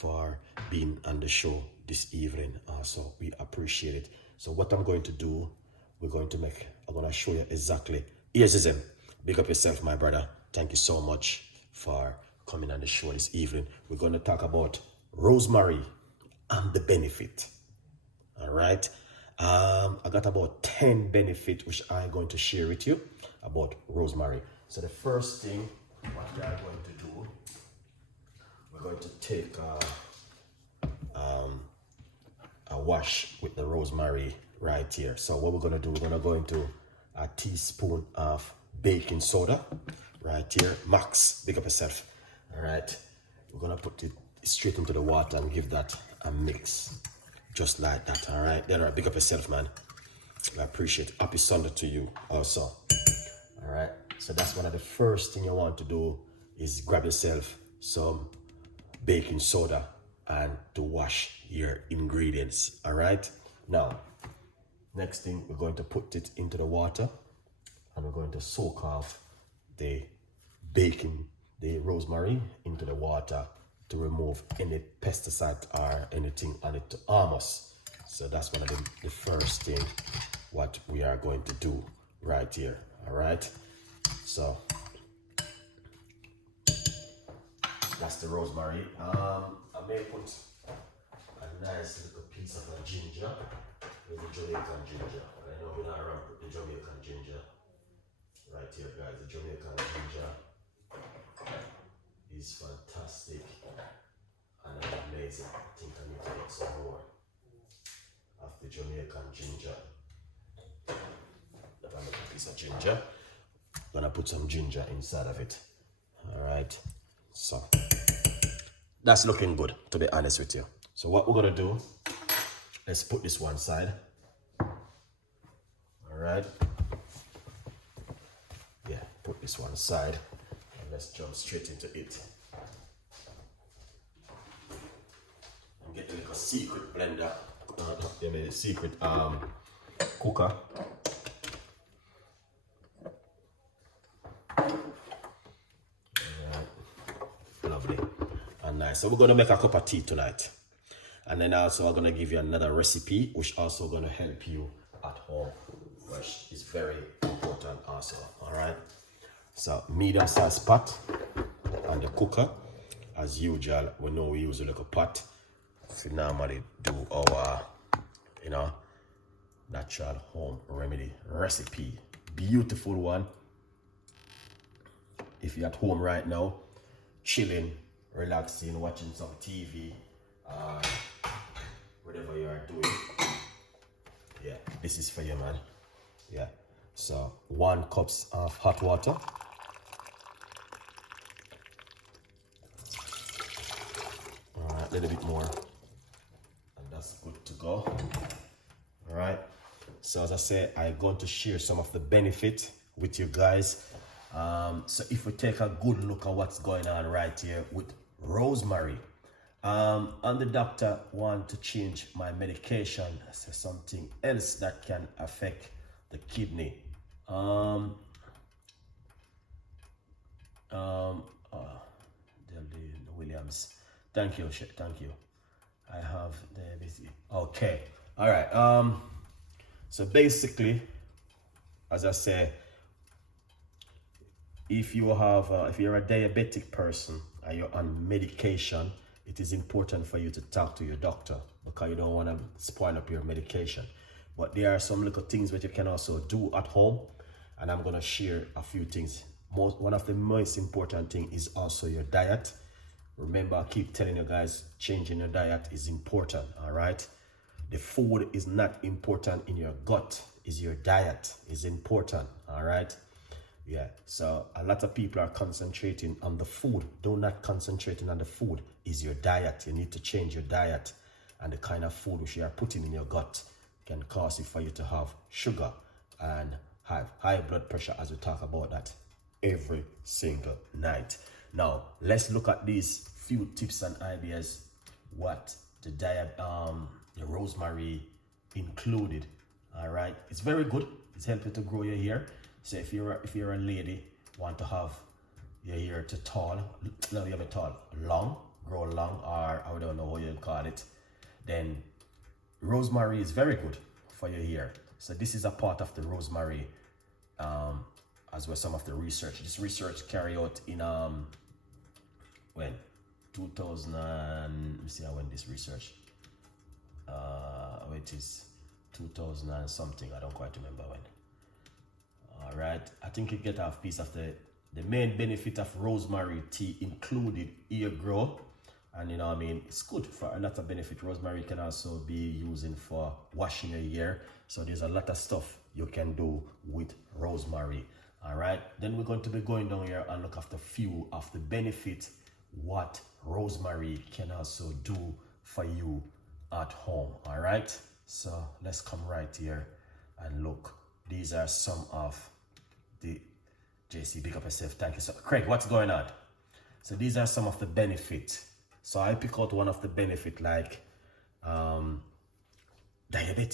for being on the show this evening. So we appreciate it. So what I'm going to do, I'm going to show you exactly. Here's him. Big up yourself, my brother. Thank you so much for coming on the show this evening. We're going to talk about rosemary and the benefit. All right. I got about 10 benefits which I'm going to share with you about rosemary. So the first thing what we are going to do, we're going to take a wash with the rosemary right here. So what we're going to do, we're going to go into a teaspoon of baking soda right here. Max, big up yourself. All right. We're going to put it straight into the water and give that a mix. Just like that, all right? Then, big up yourself, man. I appreciate it. Happy Sunday to you also. All right? So that's one of the first thing you want to do is grab yourself some baking soda and to wash your ingredients, all right? Now, next thing, we're going to put it into the water and we're going to soak off the rosemary into the water to remove any pesticide or anything on it to harm us. So that's one of the first thing what we are going to do right here. All right. So that's the rosemary. I may put a nice little piece of a ginger with the Jamaican ginger. I know we're not around with the Jamaican ginger right here, guys. The Jamaican ginger is fantastic and amazing. I think I need to get some more of the Jamaican ginger. Another piece of ginger. I'm gonna put some ginger inside of it. All right. So that's looking good, to be honest with you. So what we're gonna do, let's put this one side. All right. Yeah, put this one aside. Let's jump straight into it. And get a little secret blender, secret cooker. Alright. Lovely and nice. So we're gonna make a cup of tea tonight. And then also I'm gonna give you another recipe which also gonna help you at home, which is very important also. Alright. So medium size pot and the cooker. As usual, we know we use a little pot. We normally do our, natural home remedy recipe. Beautiful one. If you're at home right now, chilling, relaxing, watching some TV, whatever you are doing, yeah, this is for you, man. Yeah. So 1 cup of hot water. A little bit more, and that's good to go. All right. So as I said, I'm going to share some of the benefit with you guys. So if we take a good look at what's going on right here with rosemary, and the doctor want to change my medication, so something else that can affect the kidney. Williams. Thank you. I have the busy. Okay. All right. So basically, as I say, if you're a diabetic person and you're on medication, it is important for you to talk to your doctor because you don't want to spoil up your medication. But there are some little things that you can also do at home, and I'm gonna share a few things. One of the most important thing is also your diet. Remember, I keep telling you guys, changing your diet is important, all right? The food is not important in your gut, is your diet is important, all right? Yeah, so a lot of people are concentrating on the food. Do not concentrating on the food, is your diet. You need to change your diet, and the kind of food which you are putting in your gut can cause it for you to have sugar and have high blood pressure, as we talk about that every single night. Now, let's look at these few tips and ideas what the rosemary included. All right, it's very good. It's helping to grow your hair. So if you're a lady, want to have your hair to long, grow long, or I don't know what you call it, then rosemary is very good for your hair. So this is a part of the rosemary, as well some of the research. This research carried out in when 2000 and, let me see when this research, it is 2000 and something, I don't quite remember when. All right, I think you get a piece of the main benefit of rosemary tea included ear grow, and you know what I mean, it's good for a lot of benefit. Rosemary can also be using for washing your hair, so there's a lot of stuff you can do with rosemary. All right, then we're going to be going down here and look after few of the benefits what rosemary can also do for you at home. All right, so let's come right here and look. These are some of the JC, big up yourself, thank you. So Craig, what's going on? So these are some of the benefits. So I pick out one of the benefit, like diabetic,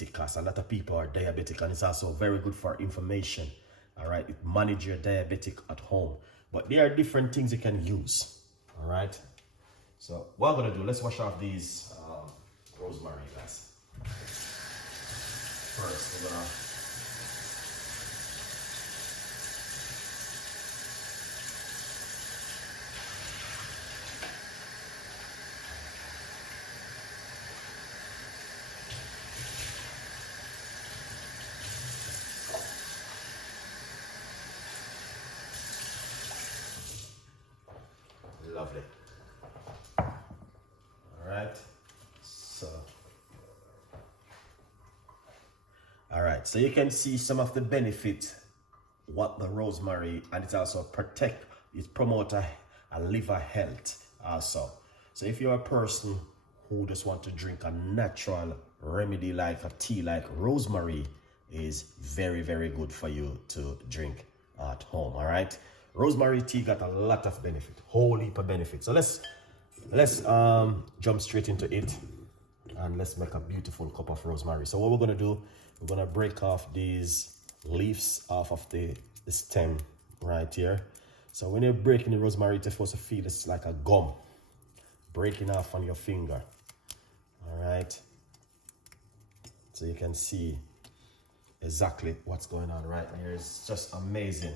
because a lot of people are diabetic, and it's also very good for inflammation. All right, it manage your diabetic at home, but there are different things you can use. All right, so what I'm gonna do, let's wash off these rosemary, guys. First we're gonna lovely. All right, so you can see some of the benefit what the rosemary, and it's also protect, it promote a liver health also. So if you're a person who just want to drink a natural remedy like a tea, like rosemary is very, very good for you to drink at home. All right, rosemary tea got a lot of benefit, whole heap of benefit. So let's jump straight into it, and let's make a beautiful cup of rosemary. So what we're gonna do, we're gonna break off these leaves off of the stem right here. So when you're breaking the rosemary, you're supposed to feel it's like a gum breaking off on your finger. All right, so you can see exactly what's going on right here. It's just amazing.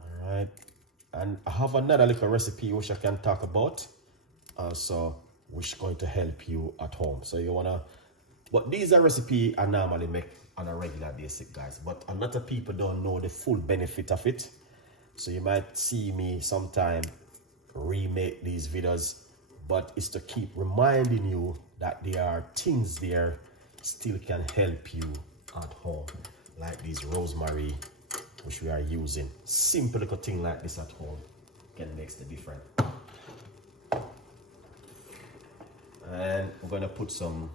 All right, and I have another little recipe which I can talk about also, which is going to help you at home. So you wanna, but these are recipes I normally make on a regular basis, guys, but a lot of people don't know the full benefit of it. So you might see me sometime remake these videos, but it's to keep reminding you that there are things there still can help you at home, like these rosemary which we are using. Simple little thing like this at home can make the difference. And we're gonna put some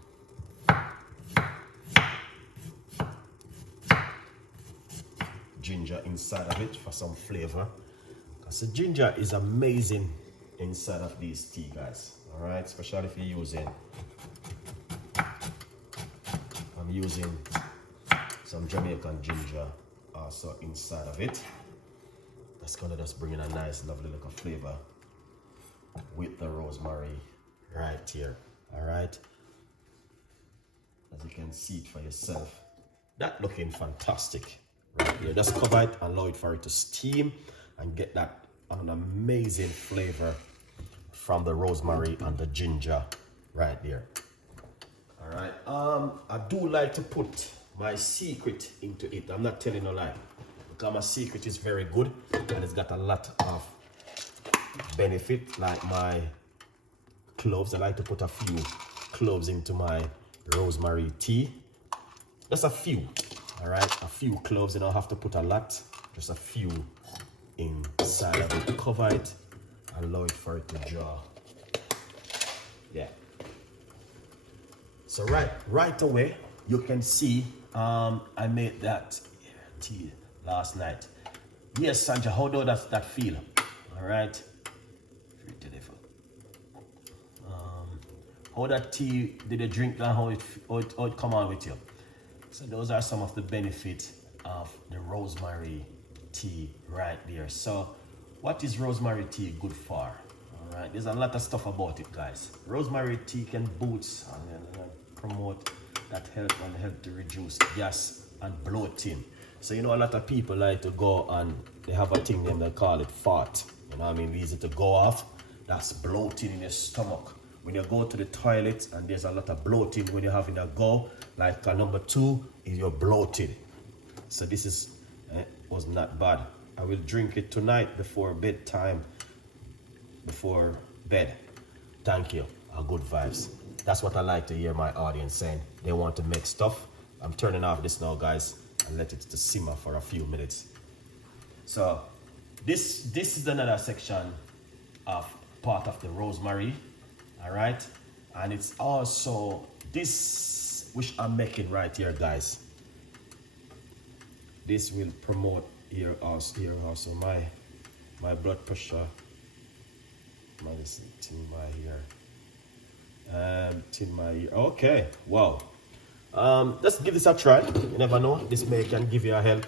ginger inside of it for some flavor, because the ginger is amazing inside of these tea, guys. All right, especially if you're using, I'm using some Jamaican ginger also inside of it. That's gonna just bring in a nice lovely look of flavor with the rosemary right here. All right, as you can see it for yourself, that looking fantastic right here. Just cover it and allow it for it to steam and get that an amazing flavor from the rosemary and the ginger right there. All right, I do like to put my secret into it. I'm not telling a lie, because my secret is very good and it's got a lot of benefit, like my cloves. I like to put a few cloves into my rosemary tea, just a few. All right, a few cloves. You don't have to put a lot, just a few inside of it. Cover it and allow it for it to draw. Yeah, so right away you can see I made that tea last night. Yes, Sanja, how does that feel? All right, how that tea did you drink and how it come on with you? So those are some of the benefits of the rosemary tea right there. So what is rosemary tea good for? All right, there's a lot of stuff about it, guys. Rosemary tea can boost and promote that health and help to reduce gas and bloating. So, you know, a lot of people like to go and they have a thing they call it fart. You know what I mean? Easy to go off. That's bloating in your stomach. When you go to the toilet and there's a lot of bloating when you're having a go, like number 2 is you're bloated. So this is was not bad. I will drink it tonight before bedtime, before bed. Thank you. Good vibes. That's what I like to hear my audience saying. They want to make stuff. I'm turning off this now, guys, and let it to simmer for a few minutes. So this is another section of part of the rosemary. All right, and it's also this which I'm making right here, guys. This will promote here also my blood pressure. In my ear. Okay, wow. Let's give this a try. You never know, this can give you a help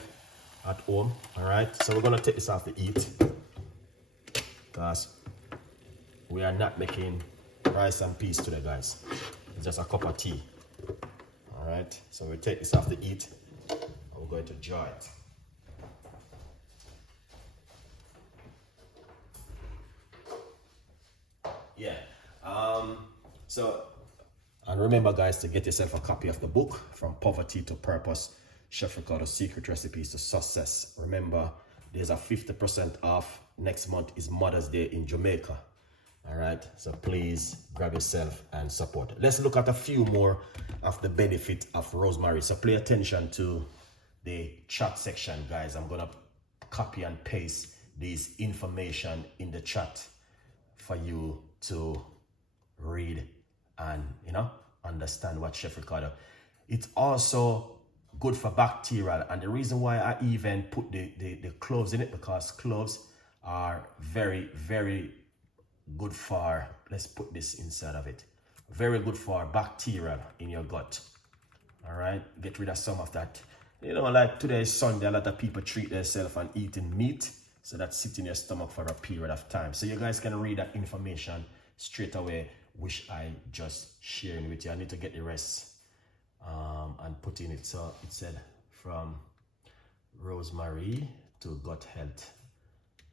at home. All right, so we're gonna take this off to eat because we are not making rice and peas today, guys. It's just a cup of tea. All right, so we take this off to eat and we're going to enjoy it. Yeah. And remember, guys, to get yourself a copy of the book, From Poverty to Purpose, Chef Ricardo Secret Recipes to Success. Remember, there's a 50% off. Next month is Mother's Day in Jamaica. All right, so please grab yourself and support. Let's look at a few more of the benefit of rosemary. So pay attention to the chat section, guys. I'm gonna copy and paste this information in the chat for you to read and, you know, understand what Chef Ricardo. It's also good for bacterial, and the reason why I even put the cloves in it, because cloves are very, very good for, let's put this inside of it, very good for bacteria in your gut. All right, get rid of some of that. You know, like today is Sunday, a lot of people treat themselves and eating meat, so that sits in your stomach for a period of time. So you guys can read that information straight away, which I just sharing with you. I need to get the rest and put in it. So it said from rosemary to gut health.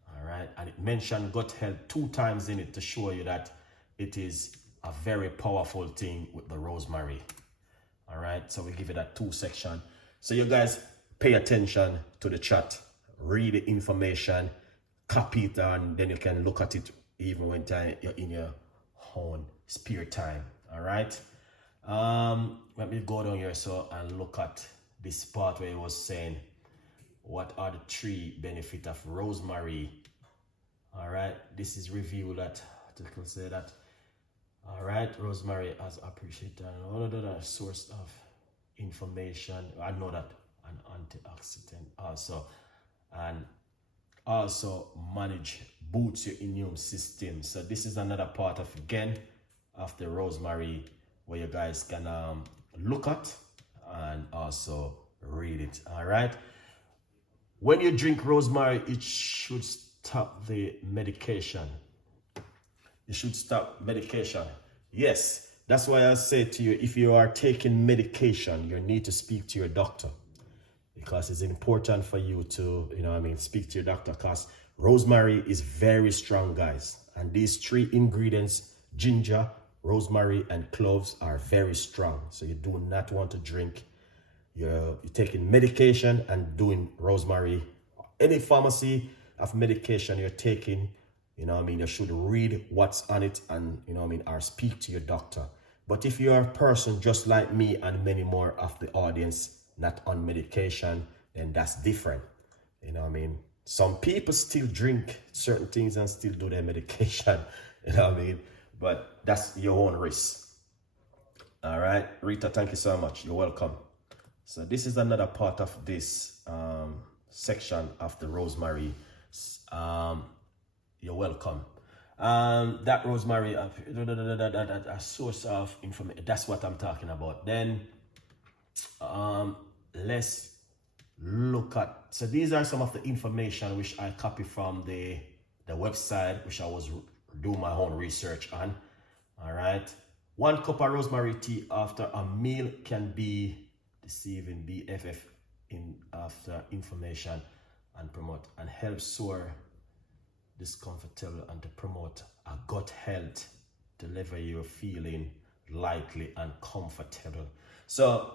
All right, and it mentioned gut health 2 times in it to show you that it is a very powerful thing with the rosemary. All right, so we give it a 2 section. So you guys pay attention to the chat, read the information, copy it, and then you can look at it even when you're in your own spare time. All right, let me go down here and look at this part where it was saying what are the 3 benefits of rosemary. All right, this is review that article say that. All right, rosemary as appreciated and another source of information. I know that an antioxidant also, and also boosts your immune system. So this is another part of the rosemary where you guys can look at and also read it. All right, when you drink rosemary, it should stop the medication. You should stop medication. Yes, that's why I say to you, if you are taking medication, you need to speak to your doctor, because it's important for you to, you know what I mean, speak to your doctor, because rosemary is very strong, guys. And these 3 ingredients, ginger, rosemary, and cloves, are very strong. So you do not want to drink. You're taking medication and doing rosemary. Any pharmacy of medication you're taking, you know what I mean, you should read what's on it and, you know what I mean, or speak to your doctor. But if you're a person just like me and many more of the audience not on medication, then that's different. You know what I mean? Some people still drink certain things and still do their medication, you know what I mean? But that's your own risk. All right, Rita, thank you so much. You're welcome. So this is another part of this section of the rosemary. You're welcome. That rosemary, a source of information. That's what I'm talking about. Then let's look at. So these are some of the information which I copy from the the website, which I was doing my own research on. All right. 1 cup of rosemary tea after a meal can be deceiving BFF in after inflammation and promote and help sore discomfortable and to promote a gut health, deliver you feeling lightly and comfortable. So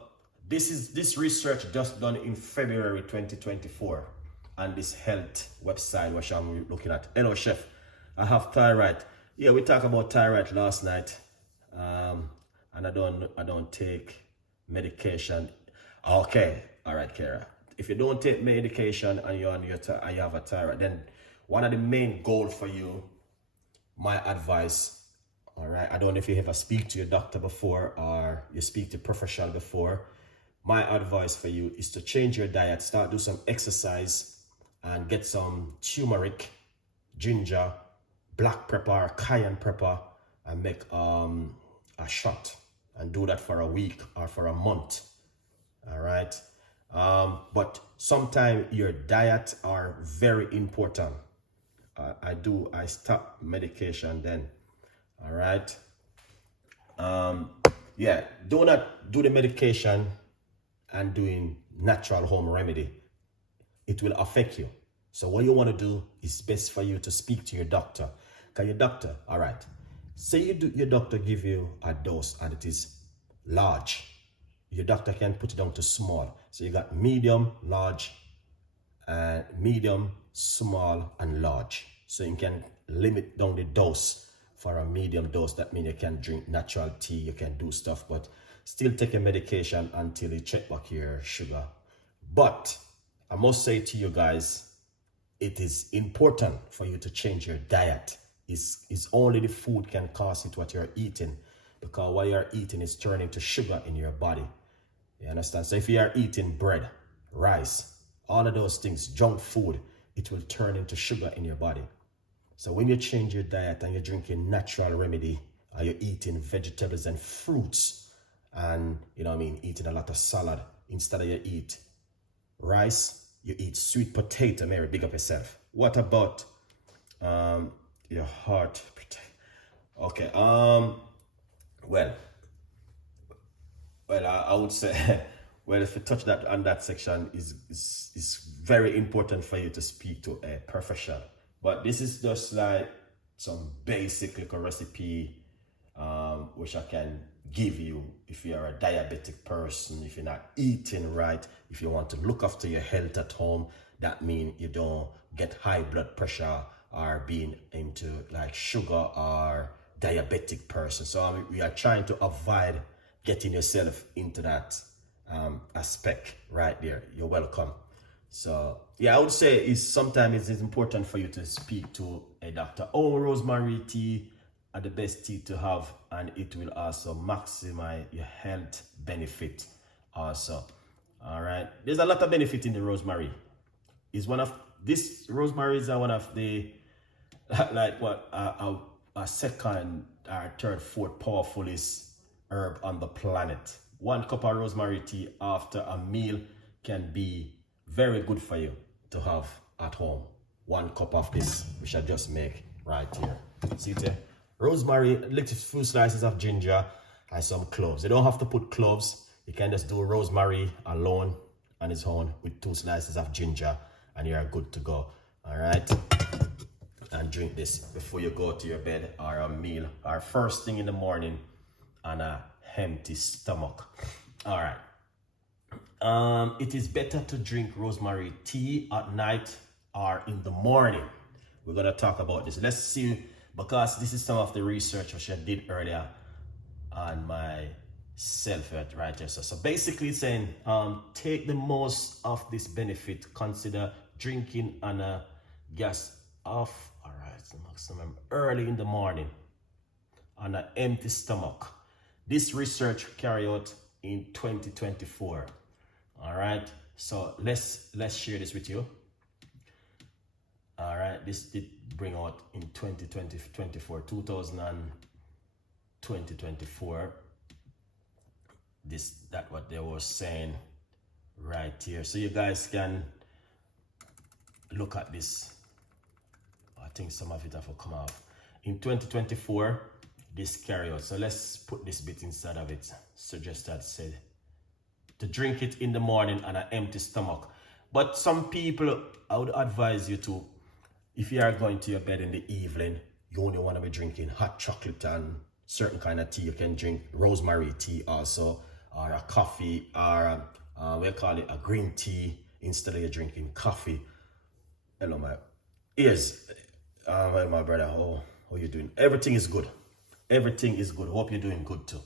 this research just done in February 2024 on this health website which I'm looking at. Hello chef, I have thyroid. Yeah, we talked about thyroid last night. And I don't take medication. Okay, all right, Kara. If you don't take medication and you have a thyroid, then one of the main goals for you, my advice, all right, I don't know if you ever speak to your doctor before or you speak to a professional before. My advice for you is to change your diet, start do some exercise and get some turmeric, ginger, black pepper, or cayenne pepper and make a shot and do that for a week or for a month. All right. But sometimes your diet are very important. I stop medication then. All right. Yeah, do not do the medication and doing natural home remedy. It will affect you. So what you want to do is best for you to speak to your doctor. Because your doctor, all right, say your doctor give you a dose and it is large. Your doctor can put it down to small. So you got medium, large, and medium, small, and large. So you can limit down the dose for a medium dose. That means you can drink natural tea, you can do stuff, but still take a medication until you check back your sugar. But I must say to you guys, it is important for you to change your diet. It's only the food can cause it what you're eating, because what you're eating is turning to sugar in your body. You understand? So if you are eating bread, rice, all of those things, junk food, it will turn into sugar in your body. So when you change your diet and you're drinking natural remedy, or you're eating vegetables and fruits, and you know what I mean, eating a lot of salad, instead of you eat rice, you eat sweet potato. Mary, big up yourself. What about your heart? Okay. Well, I would say, well, if you touch that on that section, is very important for you to speak to a professional. But this is just like some basic little recipe, which I can give you if you're a diabetic person, if you're not eating right, if you want to look after your health at home. That means you don't get high blood pressure or being into like sugar or diabetic person. So we are trying to avoid getting yourself into that aspect right there. You're welcome. So yeah, I would say sometimes it's important for you to speak to a doctor. Oh, rosemary tea are the best tea to have, and it will also maximize your health benefit also. All right, there's a lot of benefit in the rosemary. Rosemary is one of the like what a second or third, fourth powerfulest herb on the planet. 1 cup of rosemary tea after a meal can be very good for you to have at home. 1 cup of this, which I just make right here. See it there? Rosemary, little few slices of ginger, and some cloves. You don't have to put cloves. You can just do rosemary alone on its own with 2 slices of ginger, and you're good to go. All right. And drink this before you go to your bed or a meal or first thing in the morning on a empty stomach. All right. It is better to drink rosemary tea at night or in the morning. We're going to talk about this. Let's see, because this is some of the research which I did earlier on myself right here. So basically it's saying, take the most of this benefit. Consider drinking on a gas off, all right, so maximum early in the morning on an empty stomach. This research carried out in 2024. All right, so let's share this with you. All right, this did bring out in 2024. That what they were saying right here. So you guys can look at this. I think some of it have to come off. In 2024, this carry out. So let's put this bit inside of it. Suggested said to drink it in the morning on an empty stomach. But some people, I would advise you to, if you are going to your bed in the evening, you only want to be drinking hot chocolate and certain kind of tea. You can drink rosemary tea also, or a coffee, or we call it a green tea instead of you drinking coffee. Hello, my ears. Well, my brother, how you doing? Everything is good. Everything is good. Hope you're doing good too.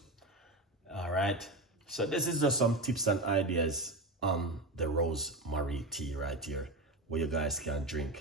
All right. So this is just some tips and ideas on the rosemary tea right here, where you guys can drink.